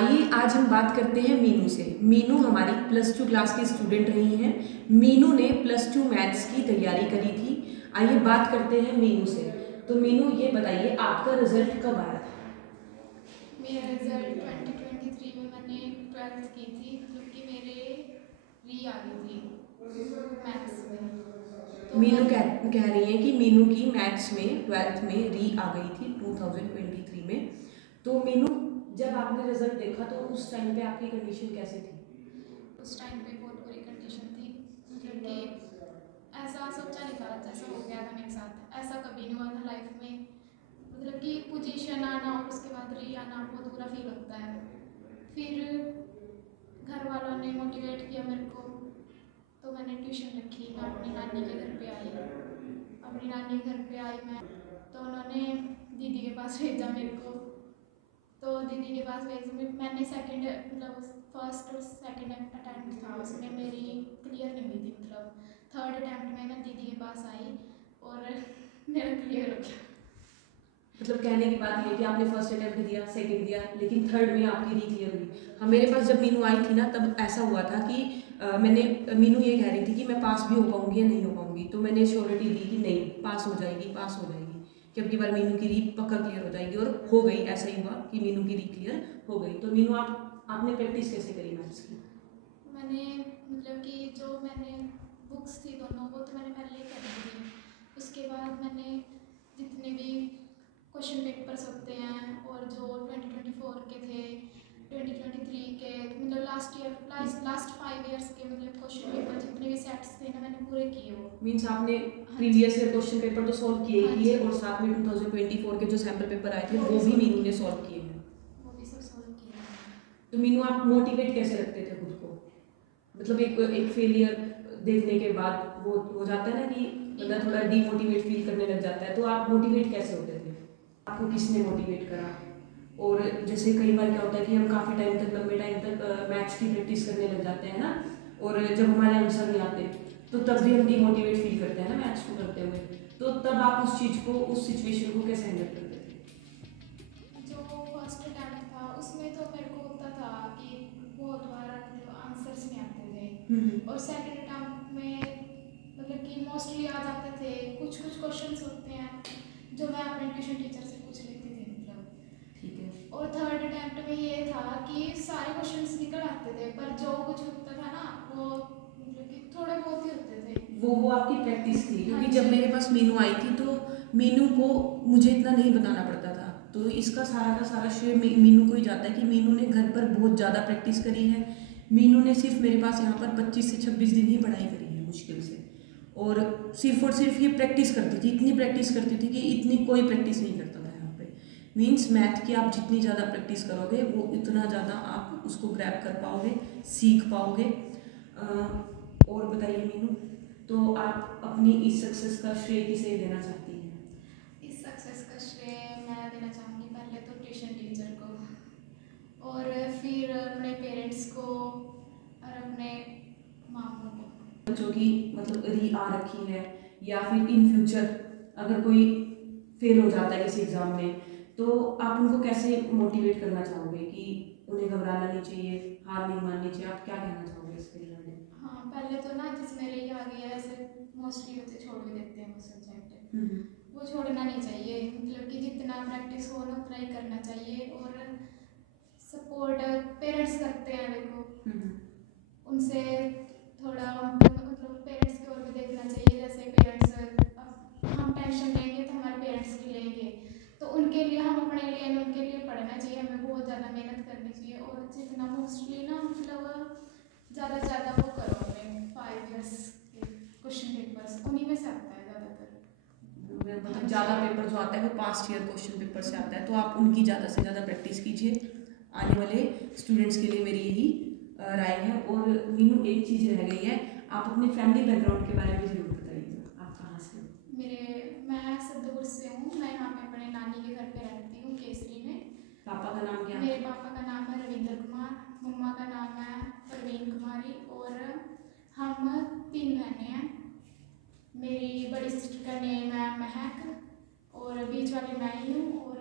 आइए आज हम बात करते हैं मीनू से। मीनू हमारी +2 क्लास की स्टूडेंट रही हैं। मीनू ने +2 मैथ्स की तैयारी करी थी। आइए बात करते हैं मीनू से। तो मीनू ये बताइए आपका रिजल्ट कब आया था? मेरा रिजल्ट 2023 में मैंने 12th की थी, जो कि मेरे री आ गई थी मैथ्स में। तो मीनू कह रही है कि मीनू की मैथ्स में 12th में री आ गई थी 2023 में। तो मीनू जब आपने रिजल्ट देखा तो उस टाइम पे आपकी कंडीशन कैसी थी? उस टाइम पे बहुत बुरी कंडीशन थी, मतलब कि ऐसा सोचा नहीं था जैसा हो गया था मेरे साथ। ऐसा कभी नहीं हुआ था लाइफ में, मतलब कि पोजीशन आना और उसके बाद री आना बहुत बुरा फील होता है। फिर घर वालों ने मोटिवेट किया मेरे को, तो मैंने ट्यूशन रखी। मैं अपनी नानी के घर पे आई, मैं तो उन्होंने दीदी के पास भेजा मेरे को। तो दीदी के पास मैंने सेकंड, मतलब फर्स्ट और सेकंड अटैम्प्ट था उसमें मेरी क्लियर नहीं हुई थी। मतलब थर्ड अटैम्प्ट में मैं दीदी के पास आई और मेरा क्लियर हो गया। मतलब कहने की बात ये कि आपने फर्स्ट अटेम्प्ट दिया, सेकंड दिया, लेकिन थर्ड में आपकी री क्लियर हुई। मेरे पास जब मीनू आई थी ना तब ऐसा हुआ था कि मीनू ये कह रही थी कि मैं पास भी हो पाऊंगी या नहीं हो पाऊंगी। तो मैंने श्योरिटी दी कि नहीं, पास हो जाएगी, पास हो जाएगी, कि अब की बार मीनू की री पक्का क्लियर हो जाएगी। और हो गई, ऐसा ही हुआ कि मीनू की री क्लियर हो गई। तो मीनू आपने प्रैक्टिस कैसे करी मैथ्स की? मैंने, मतलब कि जो मैंने बुक्स थी दोनों, वो तो मैंने पहले ही कर दी थी। उसके बाद मैंने जितने भी क्वेश्चन पेपर्स होते हैं और जो 2024 के थे, 2023 के, मतलब लास्ट 5 ईयर्स के, मतलब क्वेश्चन पेपर जितने भी सेट्स थे ना, मैंने पूरे किए। वो मीन्स आपने प्रीवियस ईयर क्वेश्चन पेपर तो सॉल्व किए ही किए, हाँ और साथ में 2024 के जो सैम्पल पेपर आए थे वो भी मीनू ने सॉल्व किए हैं। वो भी सब सॉल्व किए। तो मीनू आप मोटिवेट कैसे रखते थे खुद को? मतलब एक फेलियर देखने के बाद वो हो जाता है ना कि बंदा थोड़ा डीमोटिवेट फील करने लग जाता है। तो आप मोटिवेट कैसे होते थे? आपको किसने मोटिवेट करा? और जैसे कई बार क्या होता है कि हम काफ़ी टाइम तक, लंबे टाइम तक मैथ्स की प्रैक्टिस करने लग जाते हैं ना, और जब हमारे आंसर नहीं आते तो तब भी हम डीमोटिवेट फील करते हैं ना मैथ्स को करते हुए। तो तब आप उस चीज़ को, उस सिचुएशन को कैसे हैंडल करते थे? जो फर्स्ट अटैम्प्ट था उसमें तो मेरे को होता था कि बहुत बार मतलब आंसर्स नहीं आते थे, और सेकंड अटैम्प्ट में मतलब कि मोस्टली आ जाते थे। कुछ क्वेश्चंस होते हैं जो मैं अपने ट्यूशन टीचर से पूछ लेती थी, मतलब। ठीक है। और थर्ड अटैम्प्ट में ये था कि सारे क्वेश्चंस निकल आते थे, पर जो कुछ होता था ना वो मतलब कि थोड़े बहुत ही होते थे। वो आपकी प्रैक्टिस थी, क्योंकि हाँ जब जी। मेरे पास मीनू आई थी तो मीनू को मुझे इतना नहीं बताना पड़ता था। तो इसका सारा का सारा श्रेय मीनू को ही जाता है कि मीनू ने घर पर बहुत ज़्यादा प्रैक्टिस करी है। मीनू ने सिर्फ मेरे पास यहाँ पर 25 से 26 दिन ही पढ़ाई करी है मुश्किल से, और सिर्फ ये प्रैक्टिस करती थी। इतनी प्रैक्टिस करती थी कि इतनी कोई प्रैक्टिस नहीं करता था यहाँ पे। मीन्स मैथ की आप जितनी ज़्यादा प्रैक्टिस करोगे वो इतना ज़्यादा आप उसको ग्रैब कर पाओगे, सीख पाओगे। और बताइए मीनू, तो आप अपनी इस सक्सेस का श्रेय किसे देना चाहती हैं? इस सक्सेस का श्रेय मैं देना चाहूँगी पहले तो ट्यूशन टीचर को, और फिर अपने पेरेंट्स को, और अपने मामू को। बच्चों की मतलब री आ रखी है, या फिर इन फ्यूचर अगर कोई फेल हो जाता है किसी एग्जाम में, तो आप उनको कैसे मोटिवेट करना चाहोगे कि उन्हें घबराना नहीं चाहिए, हार नहीं माननी चाहिए? आप क्या कहना चाहोगे इसके रिगार्डिंग? हाँ, पहले तो ना जिसमें रही आ गया, ऐसे मोस्टली बच्चे छोड़ भी देते हैं वो सब्जेक्ट। वो छोड़ना नहीं चाहिए, मतलब कि जितना प्रैक्टिस हो ना उतना ही करना चाहिए। और सपोर्ट पेरेंट्स करते हैं, देखो उनसे थोड़ा मतलब पेरेंट्स की ओर भी देखना चाहिए। जैसे पेरेंट्स, अब हम टेंशन लेंगे तो हमारे पेरेंट्स भी लेंगे, तो उनके लिए, हम अपने लिए नहीं, उनके लिए पढ़ना चाहिए। हमें बहुत ज़्यादा मेहनत करनी चाहिए, और जितना मोस्टली ना मतलब ज़्यादा से ज़्यादा वो करो अपने 5 ईयर्स के क्वेश्चन पेपर्स, उन्हीं में से आता है ज़्यादातर। मतलब ज़्यादा पेपर जो आता है वो पास्ट ईयर क्वेश्चन पेपर से आता है, तो आप उनकी ज़्यादा से ज़्यादा प्रैक्टिस कीजिए। आने वाले स्टूडेंट्स के लिए मेरी यही राय है। और मीनू एक चीज़ रह गई है, आप अपने फैमिली बैकग्राउंड के बारे में जरूर बताइएगा। आप कहाँ से हो? मैं सद्दपुर से हूँ। मैं यहाँ पे अपने नानी के घर पे रहती हूँ, केसरी में। पापा का नाम क्या है? मेरे पापा का नाम है रविंद्र कुमार, मम्मा का नाम है प्रवीण कुमारी, और हम 3 बहनें हैं। मेरी बड़ी सिस्टर का नेम है महक, और बीच वाली मैं ही हूँ, और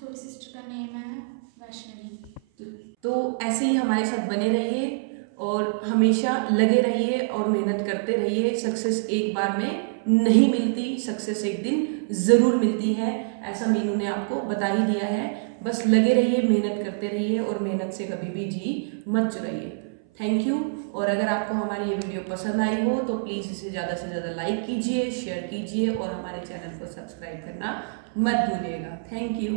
छोटी सिस्टर का नेम है वैष्णवी। ऐसे ही हमारे साथ बने रहिए और हमेशा लगे रहिए और मेहनत करते रहिए। सक्सेस एक बार में नहीं मिलती, सक्सेस एक दिन ज़रूर मिलती है, ऐसा मीनू ने आपको बता ही दिया है। बस लगे रहिए, मेहनत करते रहिए और मेहनत से कभी भी जी मत चुराइए। Thank you. और अगर आपको हमारी ये वीडियो पसंद आई हो तो प्लीज़ इसे ज़्यादा से ज़्यादा लाइक कीजिए, शेयर कीजिए और हमारे चैनल को सब्सक्राइब करना मत भूलिएगा। Thank you.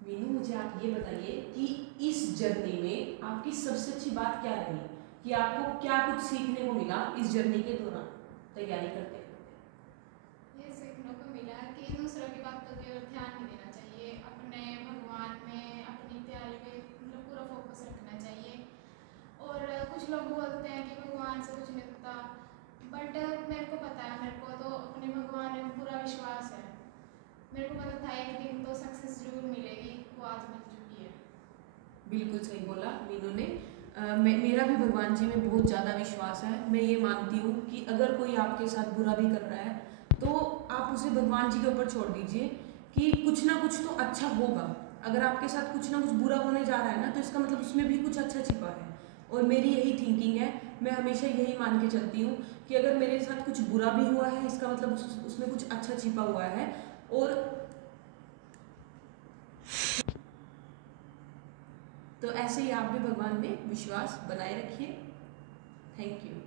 मीनू, मुझे आप ये बताइए कि इस जर्नी में आपकी सबसे अच्छी बात क्या रही, कि आपको क्या कुछ सीखने को मिला इस जर्नी के दौरान तैयारी करते करते? ये सीखने को मिला कि दूसरों की बातों की ओर ध्यान नहीं देना चाहिए, अपने भगवान में अपनी तैयारी पे मतलब पूरा फोकस रखना चाहिए। और कुछ लोग बोलते हैं कि भगवान से कुछ नहीं होता, बट मेरे को पता है, मेरे को तो अपने भगवान में पूरा विश्वास है। मेरे को पता था एक दिन तो सक्सेस जरूर मिलेगी, वो आज मिल चुकी है। बिल्कुल सही बोला मीनू ने। मेरा भी भगवान जी में बहुत ज़्यादा विश्वास है। मैं ये मानती हूँ कि अगर कोई आपके साथ बुरा भी कर रहा है तो आप उसे भगवान जी के ऊपर छोड़ दीजिए कि कुछ ना कुछ तो अच्छा होगा। अगर आपके साथ कुछ ना कुछ बुरा होने जा रहा है ना, तो इसका मतलब उसमें भी कुछ अच्छा छिपा है। और मेरी यही थिंकिंग है, मैं हमेशा यही मान के चलती हूँ कि अगर मेरे साथ कुछ बुरा भी हुआ है, इसका मतलब उसमें कुछ अच्छा छिपा हुआ है। और तो ऐसे ही आप भी भगवान में विश्वास बनाए रखिए। Thank you.